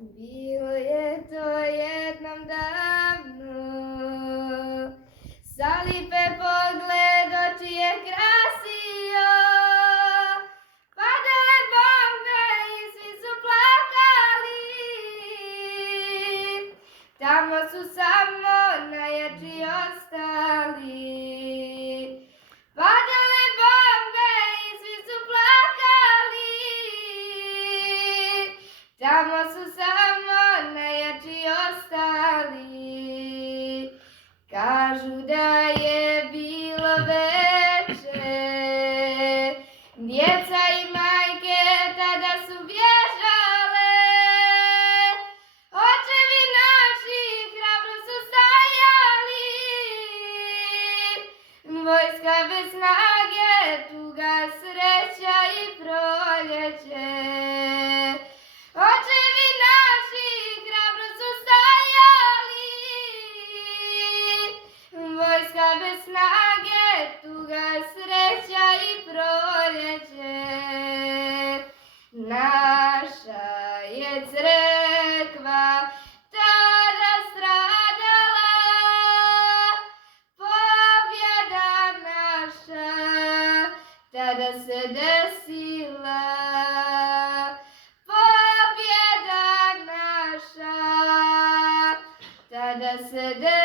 Bilo je to jednom davno, sa lipe pogled oči je krasio, padale bombe i svi su plakali, tamo su samo najjači ostali. Padale bombe i svi su plakali, tamo su samo najjači ostali. Kažu da je bilo veče, djeca i majke tada su bježale, očevi naši hrabro su stajali, vojska bez snage, tuga, sreća i proljeće. Očevi naši hrabro su stajali, vojska bez snage, tuga, sreća i proljeće. Naša je crkva tada stradala, pobjeda naša tada se desila. Pobjeda naša tada se desila.